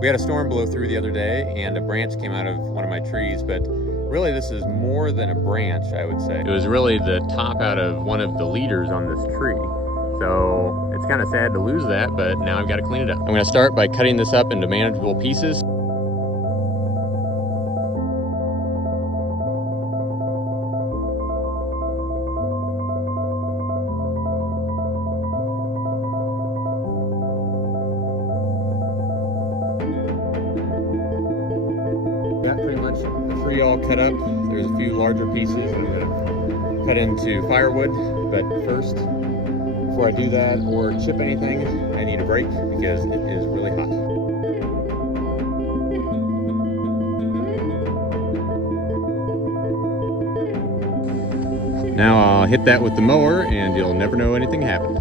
We had a storm blow through the other day and a branch came out of one of my trees, but really this is more than a branch, I would say. It was really the top out of one of the leaders on this tree. So it's kind of sad to lose that, but now I've got to clean it up. I'm going to start by cutting this up into manageable pieces. Got pretty much the tree all cut up. There's a few larger pieces I'm going to cut into firewood, but first, before I do that or chip anything, I need a break because it is really hot. Now I'll hit that with the mower and you'll never know anything happened.